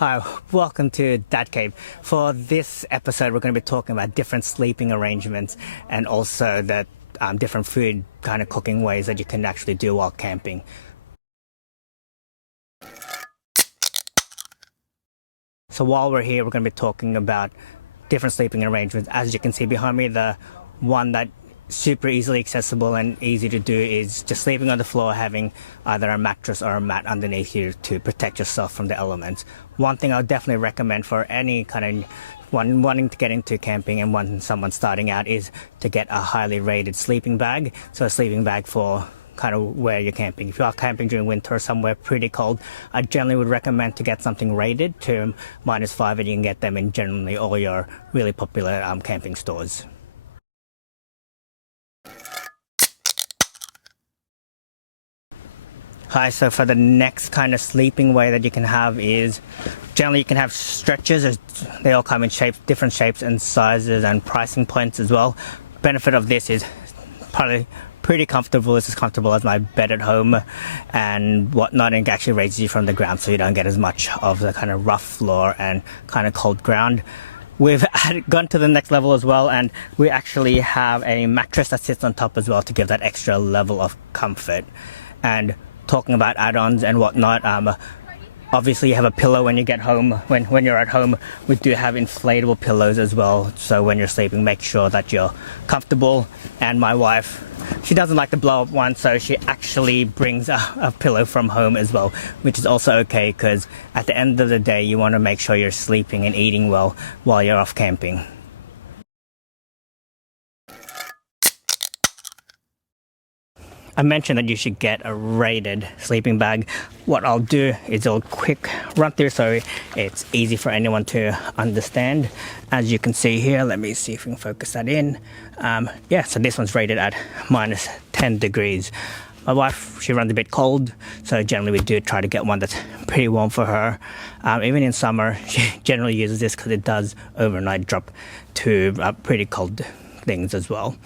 Hi, welcome to Dad Cave. For this episode, we're going to be talking about different sleeping arrangements and also the different food kind of cooking ways that you can actually do while camping. So while we're here, we're going to be talking about different sleeping arrangements. As you can see behind me, the one that super easily accessible and easy to do is just sleeping on the floor, having either a mattress or a mat underneath you to protect yourself from the elements. One thing I would definitely recommend for any kind of one wanting to get into camping and someone starting out is to get a highly rated sleeping bag. So a sleeping bag for kind of where you're camping. If you are camping during winter or somewhere pretty cold, I generally would recommend to get something rated to -5, and you can get them in generally all your really popular camping stores. Hi, so for the next kind of sleeping way that you can have is generally you can have stretchers. They all come in different shapes and sizes and pricing points as well. Benefit of this is probably pretty comfortable. It's as comfortable as my bed at home and whatnot, and it actually raises you from the ground so you don't get as much of the kind of rough floor and kind of cold ground. We've gone to the next level as well, and we actually have a mattress that sits on top as well to give that extra level of comfort. And talking about add-ons and whatnot, obviously you have a pillow when you get home. When you're at home, we do have inflatable pillows as well, so when you're sleeping, make sure that you're comfortable. And my wife, she doesn't like the blow-up one, so she actually brings a pillow from home as well, which is also okay, because at the end of the day you want to make sure you're sleeping and eating well while you're off camping. I mentioned that you should get a rated sleeping bag. What I'll do is a quick run through so it's easy for anyone to understand. As you can see here, let me see if we can focus that in. Yeah, so this one's rated at -10 degrees. My wife, she runs a bit cold, so generally we do try to get one that's pretty warm for her. Even in summer, she generally uses this because it does overnight drop to pretty cold things as well.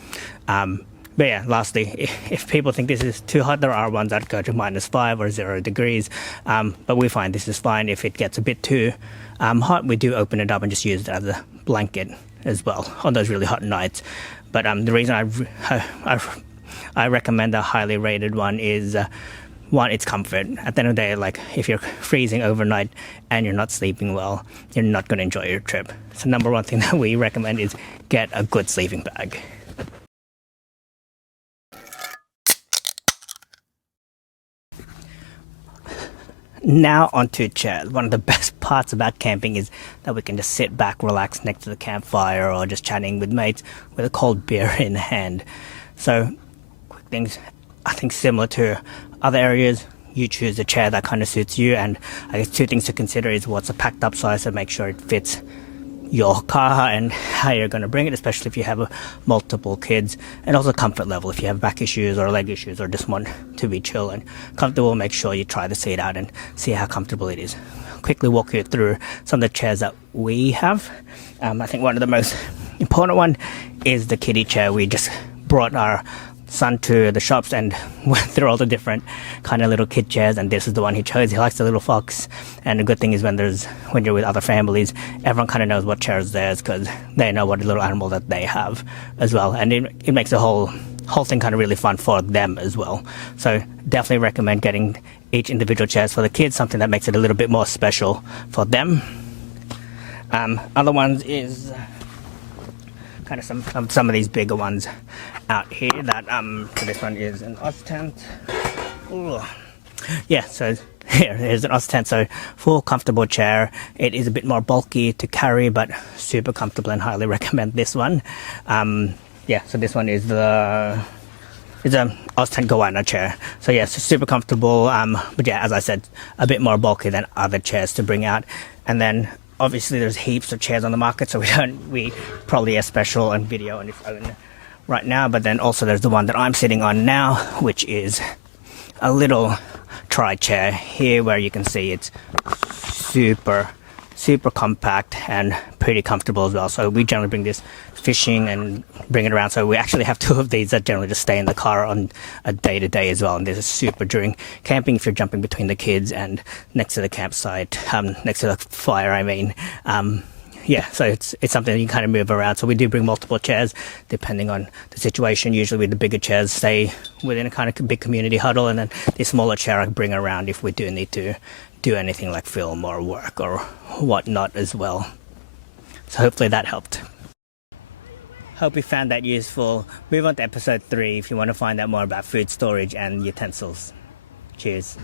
But yeah, lastly, if people think this is too hot, there are ones that go to -5 or 0 degrees. But we find this is fine. If it gets a bit too hot, we do open it up and just use it as a blanket as well on those really hot nights. But the reason I recommend a highly rated one is one, it's comfort. At the end of the day, like if you're freezing overnight and you're not sleeping well, you're not going to enjoy your trip. So number one thing that we recommend is get a good sleeping bag. Now onto chairs. One of the best parts about camping is that we can just sit back, relax next to the campfire or just chatting with mates with a cold beer in hand. So quick things, I think similar to other areas, you choose a chair that kind of suits you, and I guess two things to consider is what's a packed up size, so make sure it fits your car and how you're going to bring it, especially if you have multiple kids, and also comfort level. If you have back issues or leg issues or just want to be chill and comfortable, make sure you try the seat out and see how comfortable it is. Quickly walk you through some of the chairs that we have. I think one of the most important one is the kiddie chair. We just brought our son to the shops and went through all the different kind of little kid chairs, and this is the one he chose. He likes the little fox, and the good thing is when you're with other families, everyone kind of knows what chair is theirs because they know what little animal that they have as well, and it makes the whole thing kind of really fun for them as well. So definitely recommend getting each individual chairs for the kids, something that makes it a little bit more special for them. Other ones is kind of some of these bigger ones out here that so this one is an Oz tent. Ooh. Yeah, so here's an Oz tent, so full comfortable chair. It is a bit more bulky to carry, but super comfortable, and highly recommend this one. Yeah, so this one is it's a Oz tent Goanna chair. So yeah, it's super comfortable, but yeah, as I said, a bit more bulky than other chairs to bring out. And then obviously there's heaps of chairs on the market, so we probably a special and video on its own right now. But then also there's the one that I'm sitting on now, which is a little tri chair here, where you can see it's super super compact and pretty comfortable as well. So we generally bring this fishing and bring it around. So we actually have two of these that generally just stay in the car on a day-to-day as well. And this is super during camping if you're jumping between the kids and next to the campsite, next to the fire, I mean. Yeah, so it's something that you can kind of move around. So we do bring multiple chairs depending on the situation. Usually with the bigger chairs stay within a kind of big community huddle, and then the smaller chair I bring around if we do need to do anything like film or work or whatnot as well. So hopefully that helped. Hope you found that useful. Move on to episode 3 if you want to find out more about food storage and utensils. Cheers.